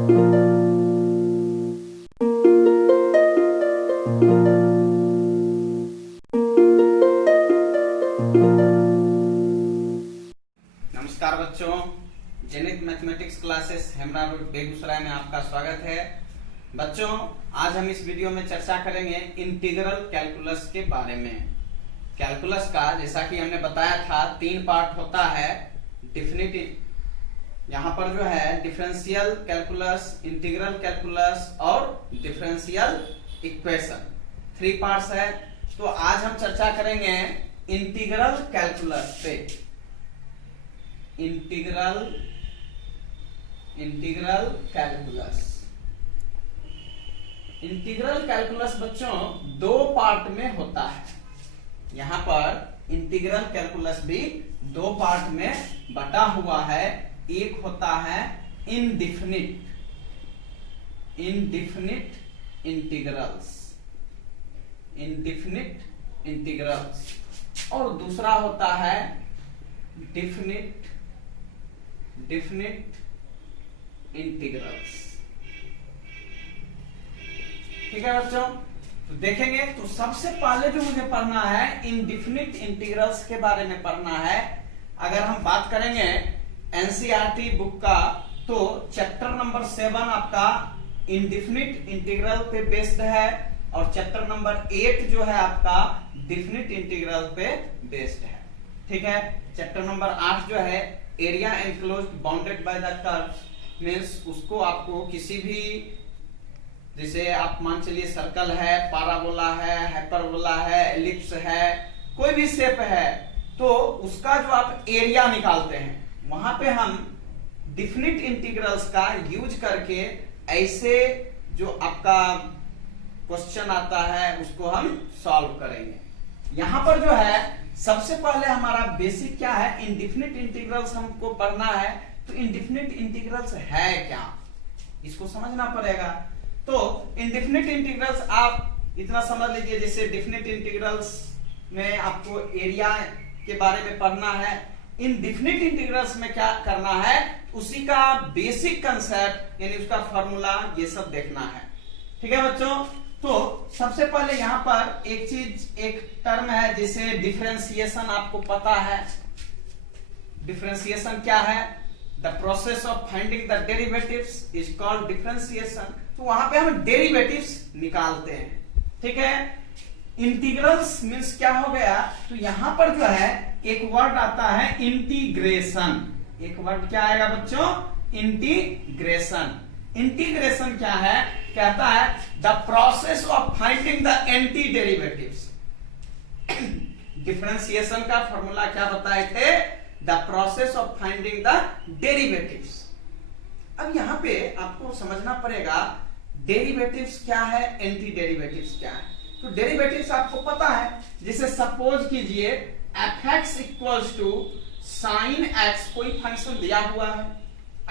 नमस्कार बच्चों, Zenith mathematics classes Hemra road Begusarai में आपका स्वागत है। बच्चों, आज हम इस वीडियो में चर्चा करेंगे इंटीग्रल कैलकुलस के बारे में। कैलकुलस का जैसा कि हमने बताया था 3 पार्ट होता है। यहाँ पर जो है डिफरेंशियल कैलकुलस, इंटीग्रल कैलकुलस और डिफरेंशियल इक्वेशन 3 पार्ट्स है। तो आज हम चर्चा करेंगे इंटीग्रल कैलकुलस पे। Integral calculus. इंटीग्रल कैलकुलस बच्चों 2 पार्ट में होता है। यहां पर इंटीग्रल कैलकुलस भी 2 पार्ट में बटा हुआ है। एक होता है इनडिफिनिट इंटीग्रल्स और दूसरा होता है डिफिनिट इंटीग्रल्स। ठीक है बच्चों, तो देखेंगे। तो सबसे पहले जो मुझे पढ़ना है इनडिफिनिट इंटीग्रल्स के बारे में पढ़ना है। अगर हम बात करेंगे एनसीईआरटी बुक का, तो चैप्टर नंबर 7 आपका इनडिफिनिट इंटीग्रल पे बेस्ड है और चैप्टर नंबर 8 जो है आपका डिफिनिट इंटीग्रल पे बेस्ड है। ठीक है। चैप्टर नंबर 8 जो है area enclosed bounded by the curves means, उसको आपको किसी भी, जैसे आप मान चलिए सर्कल है, पाराबोला है, हाइपरबोला है, एलिप्स है, कोई भी शेप है, तो उसका जो आप एरिया निकालते हैं, वहां पे हम डिफिनिट इंटीग्रल्स का यूज करके ऐसे जो आपका क्वेश्चन आता है उसको हम सॉल्व करेंगे। यहां पर जो है सबसे पहले हमारा बेसिक क्या है, इनडिफिनिट इंटीग्रल्स हमको पढ़ना है। तो इनडिफिनिट इंटीग्रल्स है क्या, इसको समझना पड़ेगा। तो इनडिफिनिट इंटीग्रल्स आप इतना समझ लीजिए, जैसे डिफिनिट इंटीग्रल्स में आपको एरिया के बारे में पढ़ना है। इनडिफिनिट इंटीग्रल्स में क्या करना है, उसी का बेसिक कंसेप्ट यानी उसका फॉर्मूला, ये सब देखना है। ठीक है बच्चों। तो सबसे पहले यहां पर एक टर्म है जैसे डिफरेंशिएशन, आपको पता है डिफरेंशिएशन क्या है। The process of finding the derivatives is called differentiation. तो वहां पे हम डेरिवेटिव्स निकालते हैं। ठीक है। इंटीग्रल्स मींस क्या हो गया, तो यहां पर जो है एक वर्ड आता है इंटीग्रेशन। एक वर्ड क्या आएगा बच्चों, इंटीग्रेशन। इंटीग्रेशन क्या है, कहता है the process of finding the anti derivatives. Differentiation का फॉर्मूला क्या बताए थे, the process of finding the derivatives. अब यहां पे आपको समझना पड़ेगा डेरिवेटिव्स क्या है, एंटी डेरिवेटिव्स क्या है। तो डेरिवेटिव्स आपको पता है, जैसे सपोज कीजिए fx equals to sine x, कोई फंक्शन दिया हुआ है,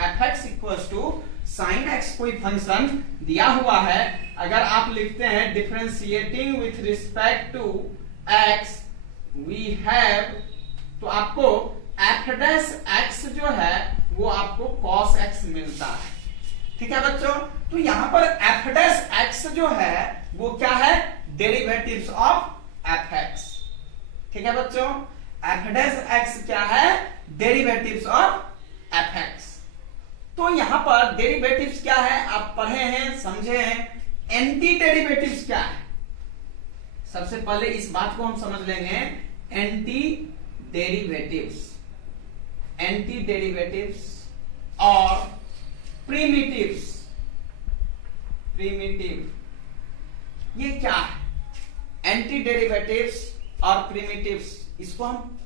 fx equals to sine x कोई फंक्शन दिया हुआ है। अगर आप लिखते हैं differentiating with respect to x we have, तो आपको f डैश x जो है वो आपको cos x मिलता है। ठीक है बच्चों। तो यहां पर f डैश x जो है वो क्या है, डेरिवेटिव्स ऑफ fx। ठीक है बच्चों, f डैश x क्या है, डेरिवेटिव्स ऑफ fx। तो यहां पर डेरिवेटिव्स क्या है, आप पढ़े हैं, समझे हैं। एंटी डेरिवेटिव्स क्या है, सबसे पहले इस बात को हम समझ लेंगे। एंटी डेरिवेटिव्स और प्रिमिटिव्स। ये क्या है, एंटी डेरिवेटिव्स और प्रिमिटिव्स, इसको हम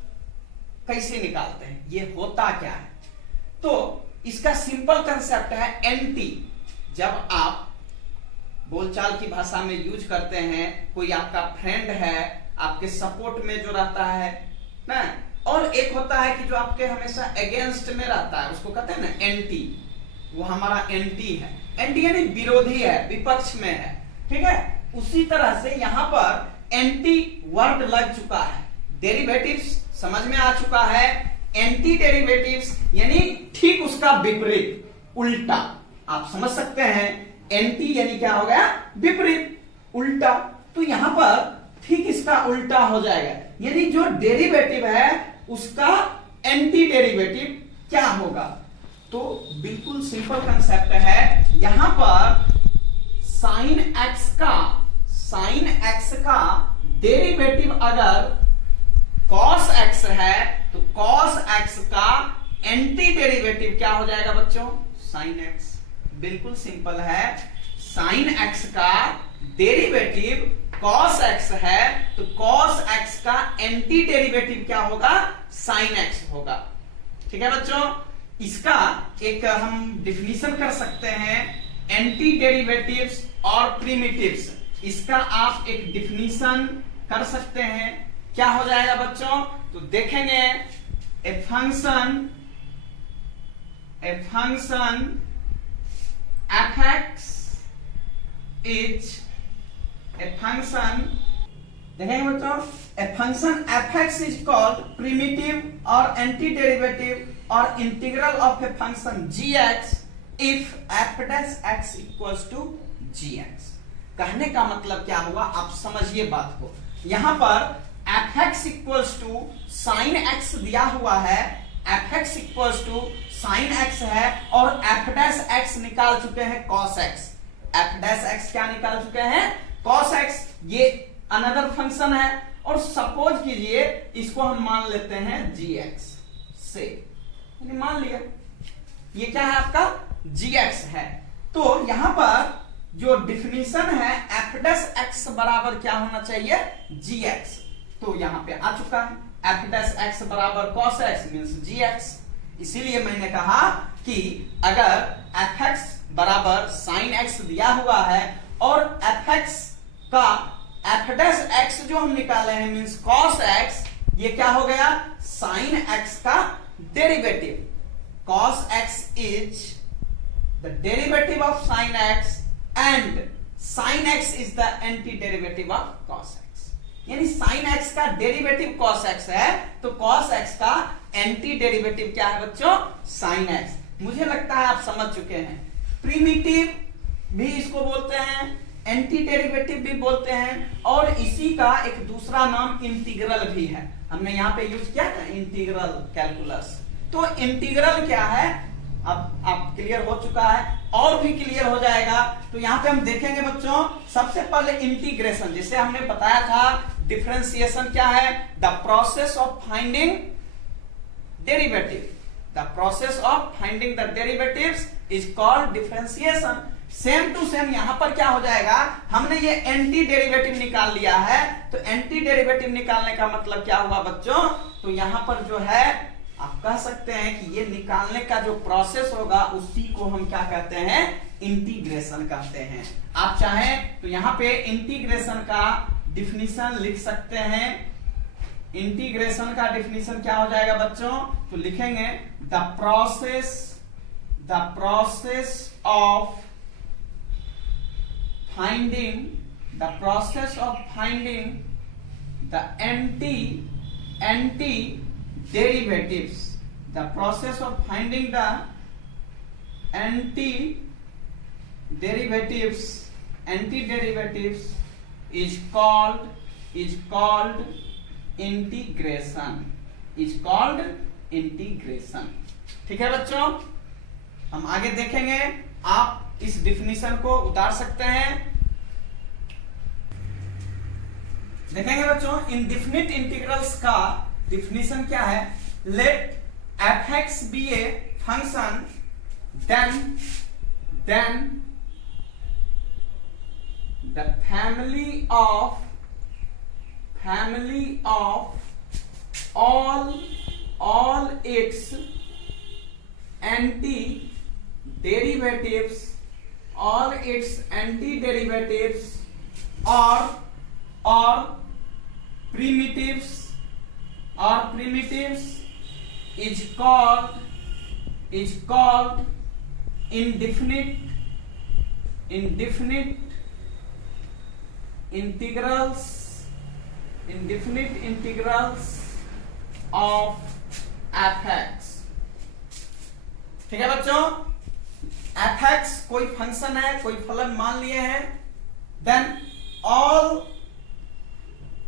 कैसे निकालते हैं, ये होता क्या है। तो इसका सिंपल कंसेप्ट है एंटी। जब आप बोलचाल की भाषा में यूज करते हैं, कोई आपका फ्रेंड है, आपके सपोर्ट में जो रहता है ना, और एक होता है कि जो आपके हमेशा अगेंस्ट में रहता है, उसको कहते हैं ना एंटी। वो हमारा एंटी है। एंटी यानी विरोधी है, विपक्ष में है। ठीक है। उसी तरह से यहां पर एंटी वर्ड लग चुका है, डेरिवेटिव्स समझ में आ चुका है, एंटी डेरिवेटिव्स यानी ठीक उसका विपरीत, उल्टा। आप समझ सकते हैं एंटी यानी क्या हो गया, विपरीत, उल्टा। तो यहां पर ठीक इसका उल्टा हो जाएगा, यानी जो डेरिवेटिव है उसका एंटी डेरिवेटिव क्या होगा। तो बिल्कुल सिंपल कंसेप्ट है, यहां पर साइन एक्स का डेरिवेटिव अगर कॉस एक्स है तो कॉस एक्स का एंटी डेरिवेटिव क्या हो जाएगा बच्चों, साइन एक्स। बिल्कुल सिंपल है, साइन एक्स का डेरिवेटिव कॉस एक्स है तो कॉस एक्स का एंटी डेरिवेटिव क्या होगा, साइन एक्स होगा। ठीक है बच्चों, इसका एक हम डिफिनीशन कर सकते हैं, एंटी डेरिवेटिव्स और प्रिमिटिव्स, इसका आप एक डिफिनीशन कर सकते हैं। क्या हो जाएगा बच्चों, तो देखेंगे a function fx is a function, देखेंगे बच्चों, a function fx is called primitive और एंटी डेरिवेटिव और integral of a function gx if f dash x equals to gx। कहने का मतलब क्या हुआ, आप समझिए बात को। यहां पर fx equals to sine x दिया हुआ है, fx equals to sine x है और f डैश x निकाल चुके हैं cos x। f dash x क्या निकाल चुके हैं, cos x। ये अनदर फंक्शन है और सपोज कीजिए इसको हम मान लेते हैं gx से, मान लिया ये क्या है आपका gx है। तो यहां पर जो डिफिनीशन है f डैश x बराबर क्या होना चाहिए, gx। तो यहां पे आ चुका है, f डैश x बराबर cos x मींस gx। इसीलिए मैंने कहा कि अगर fx बराबर sin x दिया हुआ है और fx का f डैश x जो हम निकाले हैं मींस cos x, ये क्या हो गया, sin x का derivative. cos x is the derivative of sin x and sin x is the anti-derivative of cos x। यानी sin x का डेरिवेटिव cos x है तो cos x का एंटी डेरिवेटिव क्या है बच्चों, sin x। मुझे लगता है आप समझ चुके हैं। प्रिमिटिव भी इसको बोलते हैं, एंटी डेरिवेटिव भी बोलते हैं और इसी का एक दूसरा नाम इंटीग्रल भी है। हमने यहाँ पे यूज किया था इंटीग्रल कैलकुलस। तो इंटीग्रल क्या है अब आप क्लियर हो चुका है और भी क्लियर हो जाएगा। तो यहाँ पे हम देखेंगे बच्चों, सबसे पहले इंटीग्रेशन, जिसे हमने बताया था डिफरेंशिएशन क्या है, the process of finding derivative. The process of finding the derivatives is called differentiation. Same to same यहां पर क्या हो जाएगा, हमने ये एंटी डेरिवेटिव निकाल लिया है तो एंटी डेरिवेटिव निकालने का मतलब क्या हुआ बच्चों, तो यहां पर जो है आप कह सकते हैं कि ये निकालने का जो प्रोसेस होगा उसी को हम क्या कहते हैं, इंटीग्रेशन कहते हैं। आप चाहें तो यहां पे इंटीग्रेशन का डिफिनीशन लिख सकते हैं। इंटीग्रेशन का डिफिनीशन क्या हो जाएगा बच्चों, तो लिखेंगे the process of finding the anti derivatives। The process of finding the anti-derivatives is called integration। ठीक है बच्चों, हम आगे देखेंगे, आप इस डिफिनीशन को उतार सकते हैं। देखेंगे बच्चों, इनडिफिनिट इंटीग्रल्स का डिफिनीशन क्या है, late fx be a function then the family of all its anti-derivatives or primitives is called indefinite integrals of fx। ठीक है बच्चों, एफ एक्स कोई फंक्शन है, कोई फलन मान लिए हैं, then all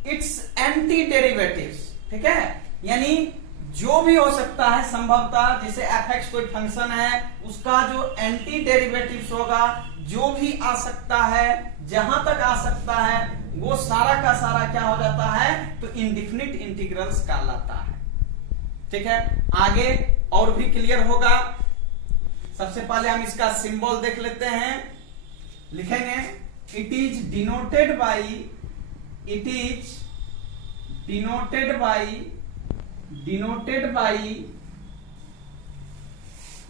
its anti derivatives, ठीक है, यानी जो भी हो सकता है संभवतः, जैसे एफ एक्स कोई फंक्शन है, उसका जो एंटी डेरिवेटिव्स होगा, जो भी आ सकता है, जहां तक आ सकता है, वो सारा का सारा क्या हो जाता है, तो इंडिफिनिट इंटीग्रल्स कहलाता है। ठीक है, आगे और भी क्लियर होगा। सबसे पहले हम इसका सिंबल देख लेते हैं, लिखेंगे it is denoted by, it is denoted by, denoted by,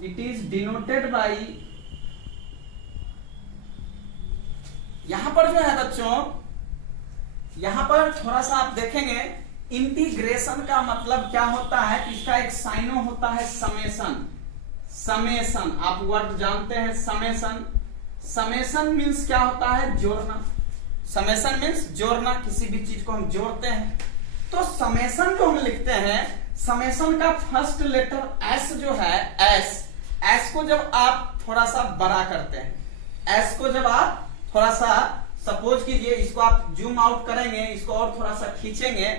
it is denoted by, यहां पर जो है बच्चों, यहां पर थोड़ा सा आप देखेंगे इंटीग्रेशन का मतलब क्या होता है, कि इसका एक साइनो होता है समेशन, समेशन आप वर्ड जानते हैं, समेशन, समेशन मीन्स क्या होता है, जोड़ना, समेशन मीन्स जोड़ना, किसी भी चीज को हम जोड़ते हैं। तो समेशन जो हम लिखते हैं, समेशन का फर्स्ट लेटर एस जो है, एस को जब आप थोड़ा सा बड़ा करते हैं, एस को जब आप थोड़ा सा, सपोज कीजिए इसको आप जूम आउट करेंगे, इसको और थोड़ा सा खींचेंगे,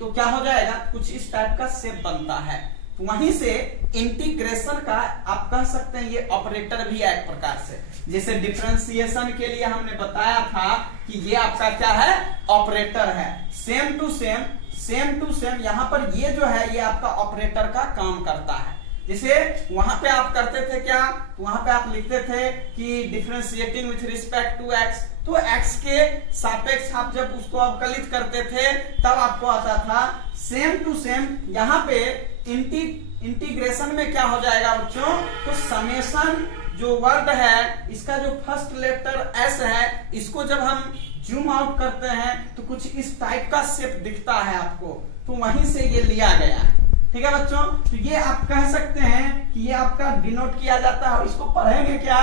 तो क्या हो जाएगा, कुछ इस टाइप का शेप बनता है। तो वहीं से इंटीग्रेशन का आप कह सकते हैं ये ऑपरेटर भी है एक प्रकार से, जैसे डिफरेंशिएशन के लिए हमने बताया था कि ये आपका क्या है, ऑपरेटर है। Same to same, same to same यहां पर ये जो है, ये आपका ऑपरेटर का काम करता है। जैसे वहां पे आप करते थे क्या, वहां पे आप लिखते थे कि differentiating with respect to x, तो एक्स के सापेक्ष आप जब उसको अवकलित करते थे तब आपको आता था। सेम टू सेम यहाँ पे इंटीग्रेशन में क्या हो जाएगा बच्चों, तो समेशन जो वर्ड है, इसका जो फर्स्ट लेटर एस है, इसको जब हम जूम आउट करते हैं तो कुछ इस टाइप का शेप दिखता है आपको, तो वहीं से ये लिया गया है। ठीक है बच्चों, तो ये आप कह सकते हैं कि ये आपका डिनोट किया जाता है, और इसको पढ़ेंगे क्या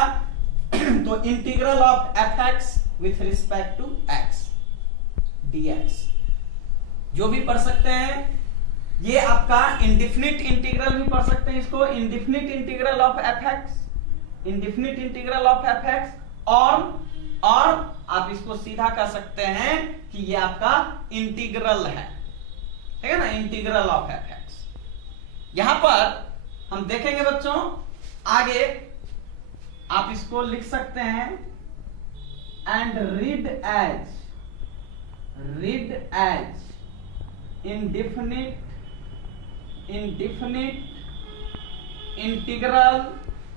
तो integral of f x with respect to x dx, जो भी पढ़ सकते हैं। ये आपका इंडिफिनिट इंटीग्रल भी पढ़ सकते हैं, इसको indefinite integral of f x, indefinite integral of f x, और आप इसको सीधा कह सकते हैं कि ये आपका इंटीग्रल है, ठीक है ना, इंटीग्रल ऑफ एफ एक्स। यहां पर हम देखेंगे बच्चों आगे, आप इसको लिख सकते हैं and read as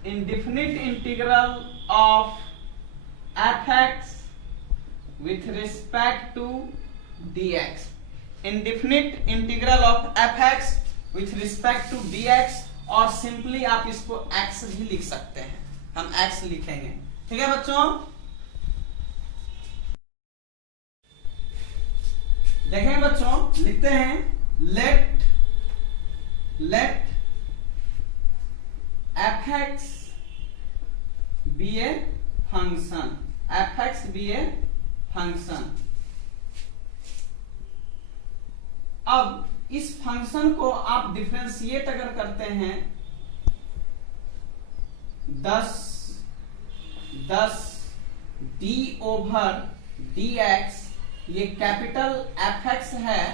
indefinite integral of f x with respect to dx, indefinite integral of f x with respect to dx, और सिंपली आप इसको x भी लिख सकते हैं, हम x लिखेंगे। ठीक है बच्चों, देखें बच्चों, लिखते हैं let f x be a function, f x be a function. अब इस फंक्शन को आप डिफरेंशिएट अगर करते हैं 10 डी ओवर डी एक्स, ये कैपिटल एफ एक्स है,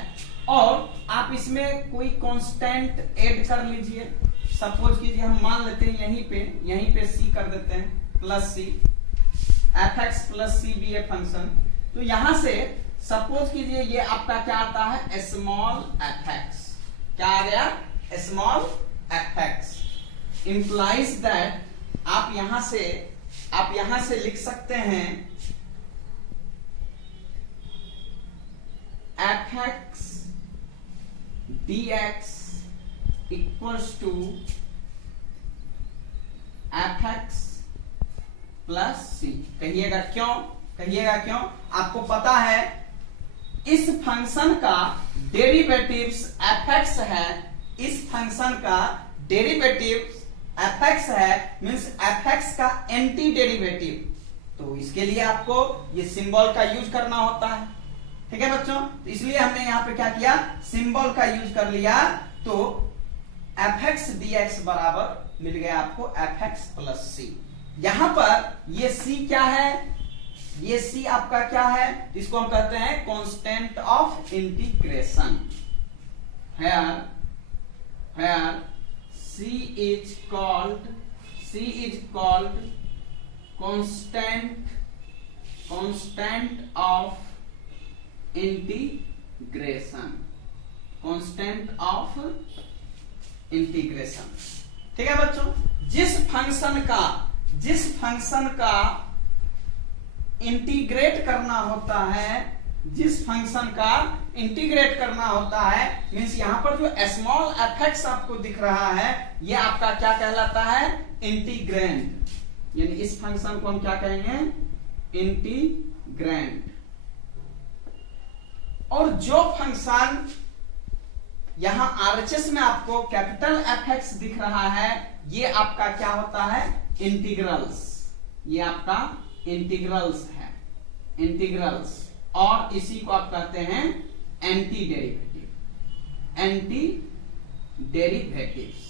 और आप इसमें कोई कांस्टेंट ऐड कर लीजिए। सपोज कीजिए हम मान लेते हैं यहीं पे सी कर देते हैं, plus c, f x plus c be a function. तो यहां से सपोज कीजिए ये आपका क्या आता है, स्मॉल एफ एक्स, क्या आ गया, small f x, implies that आप यहां से लिख सकते हैं f x d x equals to f x plus c. कहिएगा क्यों, आपको पता है इस फंक्शन का डेरिवेटिव्स एफ एक्स है, इस फंक्शन का डेरिवेटिव्स एफ एक्स है, मींस एफ एक्स का एंटी डेरिवेटिव, तो इसके लिए आपको ये सिंबल का यूज करना होता है। ठीक है बच्चों, तो इसलिए हमने यहां पे क्या किया, सिंबल का यूज कर लिया, तो एफ एक्स डी एक्स बराबर मिल गया आपको एफ एक्स प्लस सी। यहां पर ये सी क्या है, ये सी आपका क्या है, इसको हम कहते हैं constant of integration. Here c is called constant of integration, constant of integration. ठीक है बच्चों, जिस फंक्शन का इंटीग्रेट करना होता है, जिस फंक्शन का इंटीग्रेट करना होता है, मींस यहां पर जो स्मॉल एफ आपको दिख रहा है, ये आपका क्या कहलाता है, इंटीग्रेंड। यानी इस फंक्शन को हम क्या कहेंगे, इंटीग्रेंड। और जो फंक्शन यहां आरएचएस में आपको कैपिटल एफ दिख रहा है, ये आपका क्या होता है, इंटीग्रल्स। ये आपका इंटीग्रल्स है, इंटीग्रल्स। और इसी को आप कहते हैं एंटी डेरिवेटिव्स।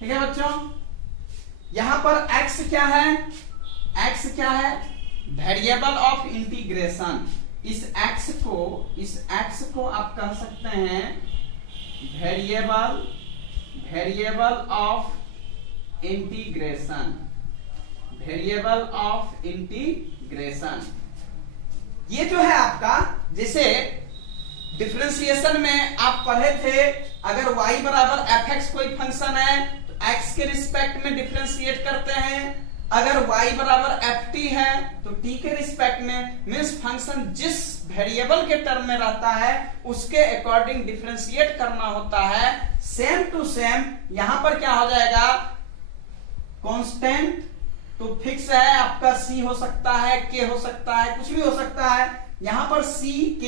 ठीक है बच्चों, यहां पर x क्या है, x क्या है, वेरिएबल ऑफ इंटीग्रेशन। इस x को आप कह सकते हैं variable of integration, variable of integration. ये जो है आपका, जैसे डिफरेंशिएशन में आप पढ़े थे, अगर y बराबर fx कोई फंक्शन है तो x के रिस्पेक्ट में डिफरेंशिएट करते हैं, अगर y बराबर ft है तो t के रिस्पेक्ट में, मींस फंक्शन जिस वेरिएबल के टर्म में रहता है उसके अकॉर्डिंग डिफरेंशिएट करना होता है। सेम टू सेम यहां पर क्या हो जाएगा, कांस्टेंट तो फिक्स है आपका, c हो सकता है, k हो सकता है, कुछ भी हो सकता है। यहां पर c k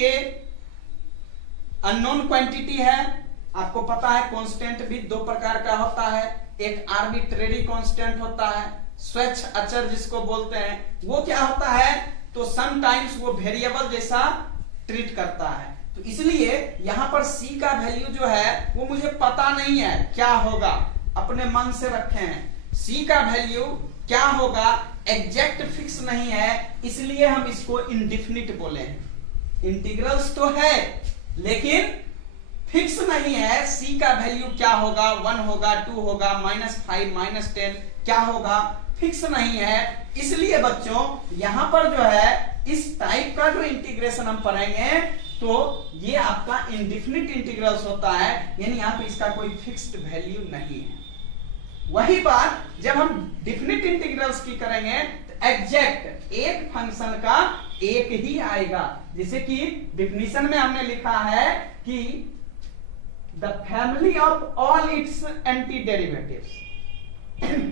अननोन क्वांटिटी है, आपको पता है कांस्टेंट भी दो प्रकार का होता है, एक आर्बिट्रेरी कांस्टेंट होता है, स्वच्छ अचर जिसको बोलते हैं, वो क्या होता है, तो समटाइम्स वो वेरिएबल जैसा ट्रीट करता है। तो इसलिए यहां पर c का वैल्यू जो है वो मुझे पता नहीं है क्या होगा, अपने मन से रखे हैं। c का वैल्यू क्या होगा एग्जैक्ट फिक्स नहीं है, इसलिए हम इसको इंडिफिनिट बोले हैं। इंटीग्रल्स तो है लेकिन फिक्स नहीं है, c का वैल्यू क्या होगा, 1 होगा, 2 होगा, -5 -10 क्या होगा, फिक्स नहीं है। इसलिए बच्चों यहां पर जो है इस टाइप का जो इंटीग्रेशन हम पढ़ेंगे तो ये आपका इंडिफिनिट इंटीग्रल्स होता है, यानी यहां पे इसका कोई फिक्स्ड वैल्यू नहीं है। वही बात जब हम डिफिनिट इंटीग्रल्स की करेंगे तो एग्जैक्ट एक फंक्शन का एक ही आएगा। जैसे कि डिफिनीशन में हमने लिखा है कि the family of all its anti derivatives.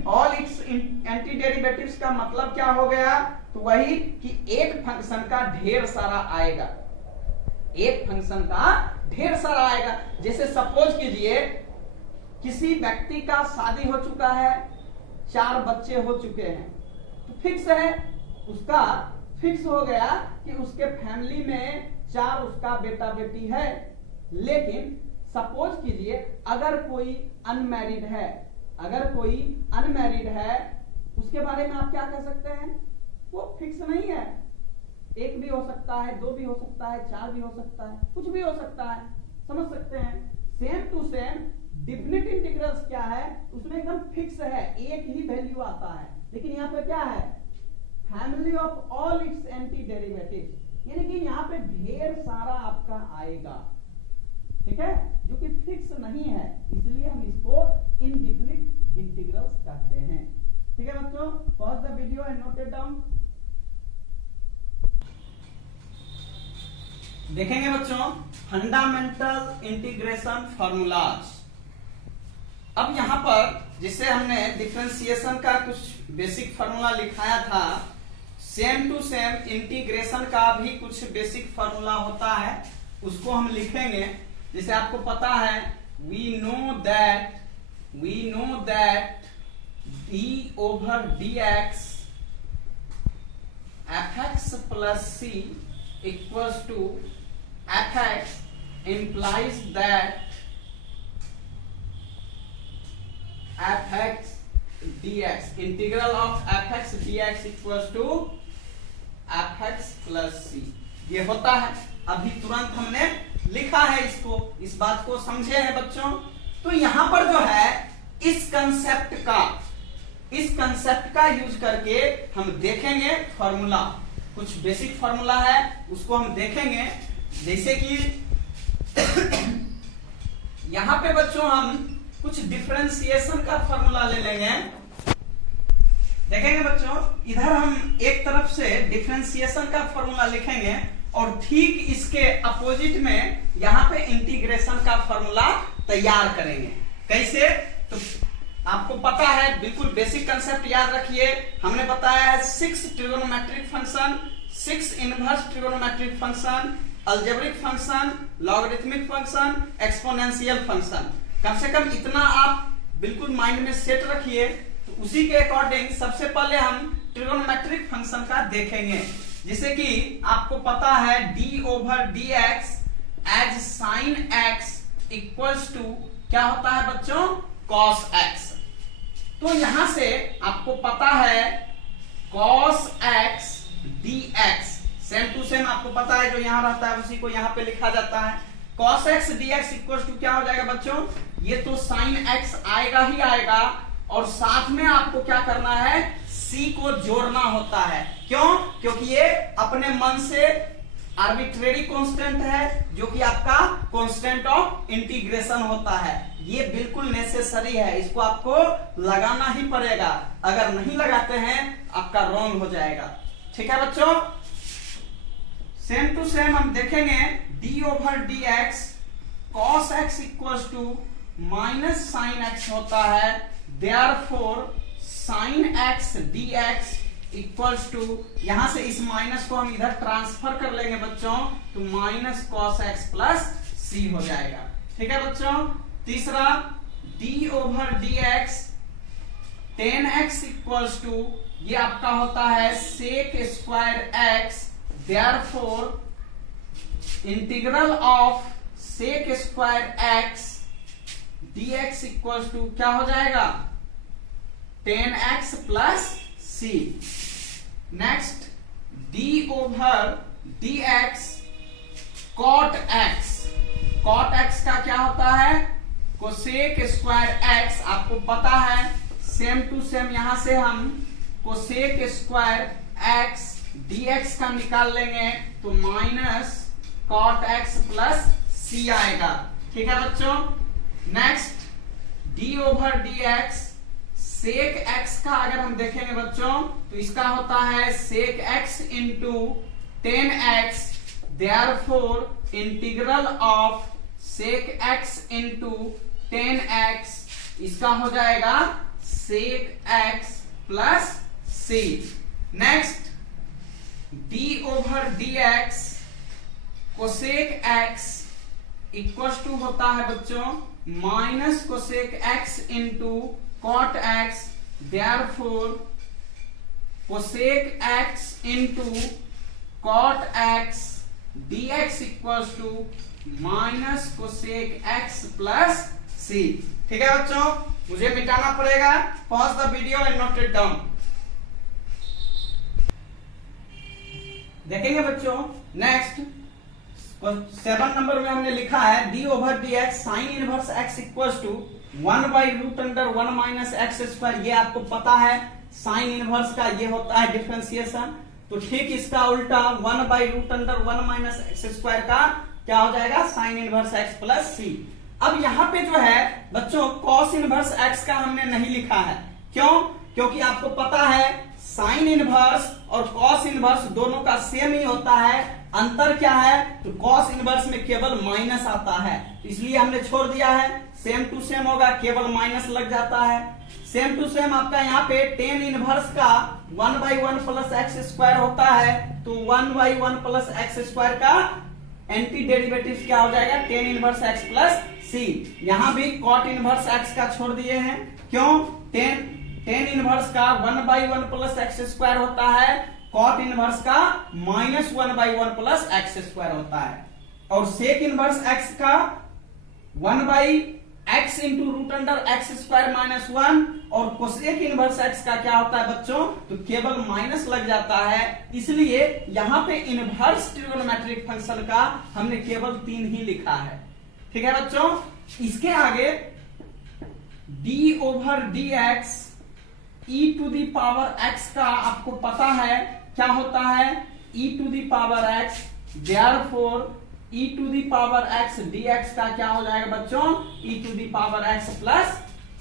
All its anti derivatives का मतलब क्या हो गया, तो वही कि एक फंक्शन का ढेर सारा आएगा, एक फंक्शन का ढेर सारा आएगा। जैसे सपोज कीजिए किसी व्यक्ति का शादी हो चुका है, 4 बच्चे हो चुके हैं, तो फिक्स है, उसका फिक्स हो गया कि उसके फैमिली में 4 उसका बेटा बेटी है। लेकिन सपोज कीजिए अगर कोई अनमैरिड है, अगर कोई अनमैरिड है, उसके बारे में आप क्या कह सकते हैं, वो फिक्स नहीं है, 1 भी हो सकता है, 2 भी हो सकता है, 4 भी हो सकता है, कुछ भी हो सकता है, समझ सकते हैं। Same to same definite integrals क्या है, उसमें एकदम फिक्स है, एक ही वैल्यू आता है। लेकिन यहाँ पे क्या है, family of all its anti derivatives, यानी कि यहाँ पे ढेर सारा आपका आएगा, ठीक है, जो कि फिक्स नहीं है, इसलिए हम इसको इनडिफिनिट इंटीग्रल्स कहते हैं। ठीक है बच्चों, pause the video and note it down. देखेंगे बच्चों फंडामेंटल इंटीग्रेशन फॉर्मूलाज। अब यहां पर जिसे हमने डिफरेंशिएशन का कुछ बेसिक फॉर्मूला लिखाया था, सेम टू सेम इंटीग्रेशन का भी कुछ बेसिक फॉर्मूला होता है, उसको हम लिखेंगे। जैसे आपको पता है we know that d/dx fx plus c equals to fx implies that dx, integral of f x d x equal to f x plus c, ये होता है। अभी तुरंत हमने लिखा है इसको, इस बात को समझे हैं बच्चों। तो यहां पर जो है इस कंसेप्ट का यूज करके हम देखेंगे फॉर्मूला, कुछ बेसिक फॉर्मूला है उसको हम देखेंगे। जैसे कि यहां पे बच्चों हम कुछ डिफरेंशिएशन का फॉर्मूला ले लेंगे। देखेंगे बच्चों, इधर हम एक तरफ से डिफरेंशिएशन का फॉर्मूला लिखेंगे और ठीक इसके अपोजिट में यहां पे इंटीग्रेशन का फॉर्मूला तैयार करेंगे। कैसे? तो आपको पता है, बिल्कुल बेसिक कंसेप्ट याद रखिए। हमने बताया है 6 trigonometric function, 6 inverse trigonometric function, algebraic function, logarithmic function, exponential function. कम से कम इतना आप बिल्कुल माइंड में सेट रखिए। तो उसी के अकॉर्डिंग सबसे पहले हम ट्रिगोनोमेट्रिक फंक्शन का देखेंगे। जैसे कि आपको पता है d over d x as sine x equals to क्या होता है बच्चों? cos x। तो यहां से आपको पता है cos x dx, same to same आपको पता है, जो यहां रहता है उसी को यहां पे लिखा जाता है। cos x dx equal to क्या हो जाएगा बच्चों? ये तो sin x आएगा ही आएगा, और साथ में आपको क्या करना है? c को जोड़ना होता है। क्यों? क्योंकि ये अपने मन से आर्बिट्रेरी कांस्टेंट है, जो कि आपका कांस्टेंट ऑफ इंटीग्रेशन होता है। ये बिल्कुल नेसेसरी है, इसको आपको लगाना ही पड़ेगा। अगर नहीं लगाते हैं आपका रॉन्ग हो जाएगा। ठीक है बच्चों, सेम टू सेम हम देखेंगे d over d x cos x equal to minus sine x होता है। Therefore sine x d x equals to, यहां से इस माइनस को हम इधर ट्रांसफर कर लेंगे बच्चों, तो minus cos x plus c हो जाएगा। ठीक है बच्चों। तीसरा d over d x tan x equals to, ये आपका होता है sec square x. Therefore integral of sec square x dx equals to क्या हो जाएगा? Tan x plus c. Next d over d x cot x, cot x का क्या होता है? Cosec square x. आपको पता है, सेम टू सेम यहां से हम कोसेक स्क्वायर एक्स dx का निकाल लेंगे, तो minus cot x plus c आएगा। ठीक है बच्चों। Next d over d x sec x का अगर हम देखेंगे बच्चों, तो इसका होता है sec x into tan x. Therefore integral of sec x into tan x, इसका हो जाएगा sec x plus c. Next d over d x cosec x equal to होता है बच्चों minus cosec x into cot x. Therefore cosec x into cot x dx equals to minus cosec x plus c. ठीक है बच्चों, मुझे मिटाना पड़ेगा। Pause the video and note it down. देखेंगे बच्चों, नेक्स्ट 7 नंबर में हमने लिखा है d over d x sine inverse x equals to 1/√1 minus x square. ये आपको पता है साइन इनवर्स का ये होता है डिफरेंशिएशन। तो ठीक इसका उल्टा 1/√1 माइनस एक्स स्क्वायर का क्या हो जाएगा? साइन इनवर्स x प्लस सी। अब यहाँ पे जो है बच्चों कॉस इनवर्स x का हमने नहीं लिखा है। क्यों? क्योंकि आपको पता है साइन इनवर्स और कॉस इनवर्स दोनों का सेम ही होता है। अंतर क्या है? तो कॉस इनवर्स में केवल माइनस आता है, इसलिए हमने छोड़ दिया है। सेम टू सेम होगा, केवल माइनस लग जाता है। सेम टू सेम आपका यहाँ पे टेन इनवर्स का 1/1 प्लस एक्स स्क्वायर होता है, तो 1/1 प्लस एक्स स्क्वायर का एंटी डेरिवेटिव क्या हो जाएगा? टेन इनवर्स एक्स प्लस सी। यहाँ भी कॉट इनवर्स एक्स का छोड़ दिए हैं। क्यों? टेन इनवर्स का 1/1 प्लस एक्स स्क्वायर होता है, कॉट इनवर्स का -1/1 प्लस एक्स स्क्वायर होता है, और सेक इनवर्स एक्स का 1/2 x into root under x square minus 1, और कोसेक इनवर्स x का क्या होता है बच्चों, तो केवल माइनस लग जाता है, इसलिए यहां पे इनवर्स ट्रिगोनोमेट्रिक फंक्शन का हमने केवल 3 ही लिखा है। ठीक है बच्चों, इसके आगे d over d x e to the power x का आपको पता है क्या होता है, e to the power x, therefore e to the power x dx का क्या हो जाएगा बच्चों, e to the power x plus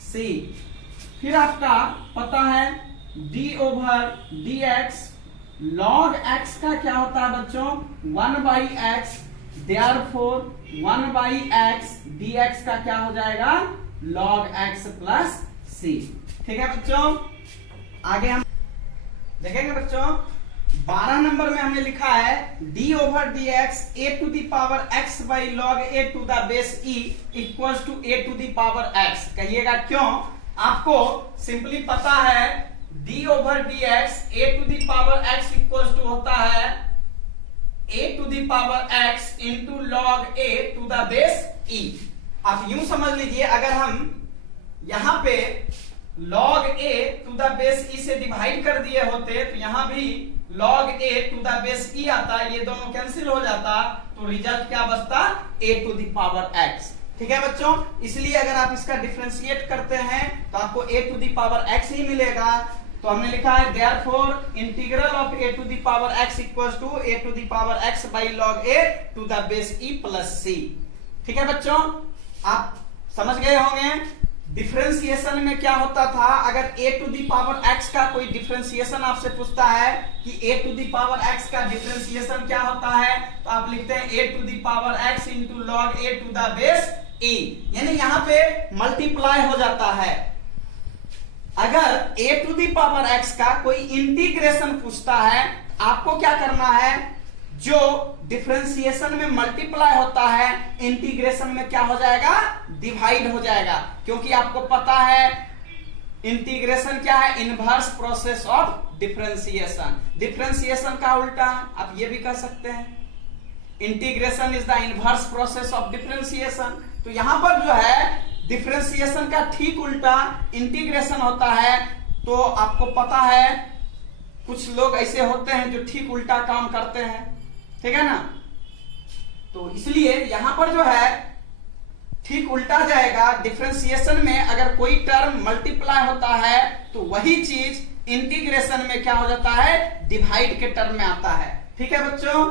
c। फिर आपका पता है d over dx log x का क्या होता है बच्चों, 1 by x, therefore 1 by x dx का क्या हो जाएगा, log x प्लस c। ठीक है बच्चों, आगे हम देखेंगे बच्चों 12 नंबर में हमने लिखा है d over d x a to the power x by log a to the base e equals to a to the power x। कहिएगा क्यों, आपको सिंपली पता है d over d x a to the power x equals to होता है a to the power x into log a to the base e। आप यूं समझ लीजिए, अगर हम यहां पे log a to the base e से डिवाइड कर दिए होते तो यहां भी log a to the base e आता, ये दोनों कैंसिल हो जाता, तो रिजल्ट क्या बचता, a to the power x। ठीक है बच्चों, इसलिए अगर आप इसका डिफरेंशिएट करते हैं तो आपको a to the power x ही मिलेगा। तो हमने लिखा है therefore integral of a to the power x equals to a to the power x by log a to the base e plus c। ठीक है बच्चों, आप समझ गए होंगे डिफरेंशिएशन में क्या होता था, अगर a to the power x का कोई डिफरेंशिएशन आपसे पूछता है कि a to the power x का डिफरेंशिएशन क्या होता है, तो आप लिखते हैं a to the power x into log a to the base e, यानी यहां पे मल्टीप्लाई हो जाता है। अगर a to the power x का कोई इंटीग्रेशन पूछता है, आपको क्या करना है, जो डिफरेंशिएशन में मल्टीप्लाई होता है इंटीग्रेशन में क्या हो जाएगा, डिवाइड हो जाएगा, क्योंकि आपको पता है इंटीग्रेशन क्या है, inverse process of differentiation. Differentiation का उल्टा आप ये भी कर सकते हैं, integration is the inverse process of differentiation. तो यहां पर जो है डिफरेंशिएशन का ठीक उल्टा इंटीग्रेशन होता है। तो आपको पता है कुछ लोग ऐसे होते हैं जो ठीक उल्टा काम करते हैं, ठीक है ना, तो इसलिए यहां पर जो है ठीक उल्टा जाएगा। डिफरेंशिएशन में अगर कोई टर्म मल्टीप्लाई होता है तो वही चीज इंटीग्रेशन में क्या हो जाता है, डिवाइड के टर्म में आता है। ठीक है बच्चों,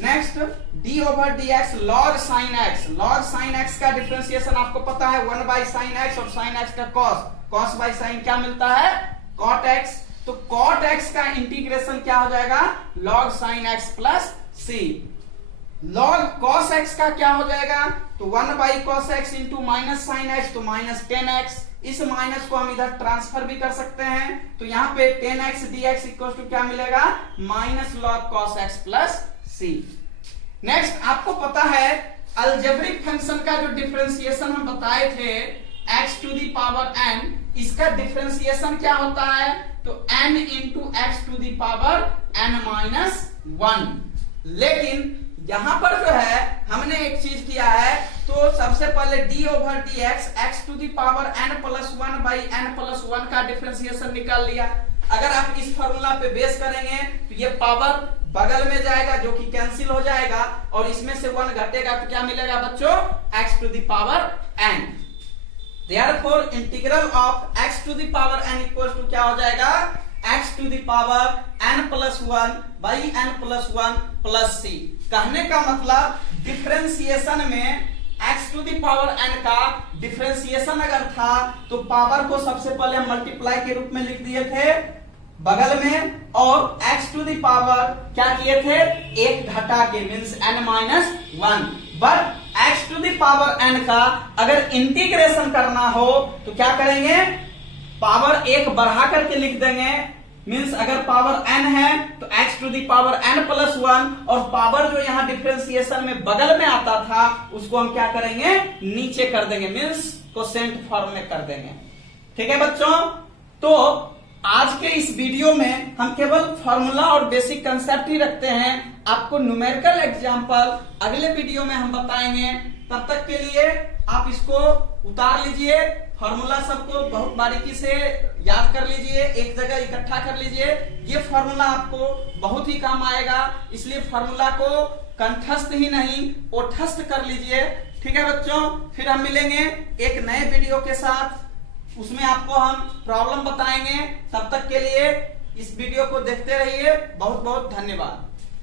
next d over d x log sine x. Log sine x का डिफरेंशिएशन आपको पता है 1 बाई साइन एक्स, और साइन एक्स का कॉस, कॉस बाई साइन क्या मिलता है, कॉट एक्स। तो cot x का इंटीग्रेशन क्या हो जाएगा, log sin x plus c। log cos x का क्या हो जाएगा, तो 1 by cos x into minus sine x, तो माइनस 10x। इस माइनस को हम इधर ट्रांसफर भी कर सकते हैं, तो यहां पे 10x dx इक्वल टू क्या मिलेगा, minus log cos x plus c। Next आपको पता है अलजेब्रिक फंक्शन का जो डिफरेंशिएशन हम बताए थे x to the power n, इसका डिफरेंशिएशन क्या होता है, तो n into x to the power n minus 1। लेकिन यहां पर जो है हमने एक चीज किया है, तो सबसे पहले d over d x x to the power n plus 1 by n plus 1 का डिफरेंशिएशन निकाल लिया। अगर आप इस फॉर्मूला पे बेस करेंगे तो ये पावर बगल में जाएगा जो कि कैंसिल हो जाएगा, और इसमें से 1 घटेगा तो क्या मिलेगा बच्चों, x to the power n। Therefore, integral of x to the power n equals to क्या हो जाएगा, x to the power n plus 1 by n plus 1 plus c। कहने का मतलब डिफरेंशिएशन में x to the power n का differentiation अगर था तो पावर को सबसे पहले मल्टीप्लाई के रूप में लिख दिए थे बगल में, और x to the power क्या किए थे, एक घटा के, means n minus 1। But x to the power n का अगर इंटीग्रेशन करना हो तो क्या करेंगे, पावर एक बढ़ा करके लिख देंगे। मीन्स अगर पावर n है तो x to the power n plus 1, और पावर जो यहां डिफरेंशिएशन में बगल में आता था उसको हम क्या करेंगे, नीचे कर देंगे, मीन्स कोसेंट फॉर्म में कर देंगे। ठीक है बच्चों, तो आज के इस वीडियो में हम केवल फॉर्मूला और बेसिक कंसेप्ट ही रखते हैं। आपको न्यूमेरिकल एग्जांपल अगले वीडियो में हम बताएंगे। तब तक के लिए आप इसको उतार लीजिए, फॉर्मूला सबको बहुत बारीकी से याद कर लीजिए, एक जगह इकट्ठा कर लीजिए। ये फॉर्मूला आपको बहुत ही काम आएगा, इसलिए फॉर्मूला को कंठस्थ ही नहीं ओठस्थ कर लीजिए। ठीक है बच्चों, फिर हम मिलेंगे एक नए वीडियो के साथ, उसमें आपको हम प्रॉब्लम बताएंगे। तब तक के लिए इस वीडियो को देखते रहिए। बहुत बहुत धन्यवाद।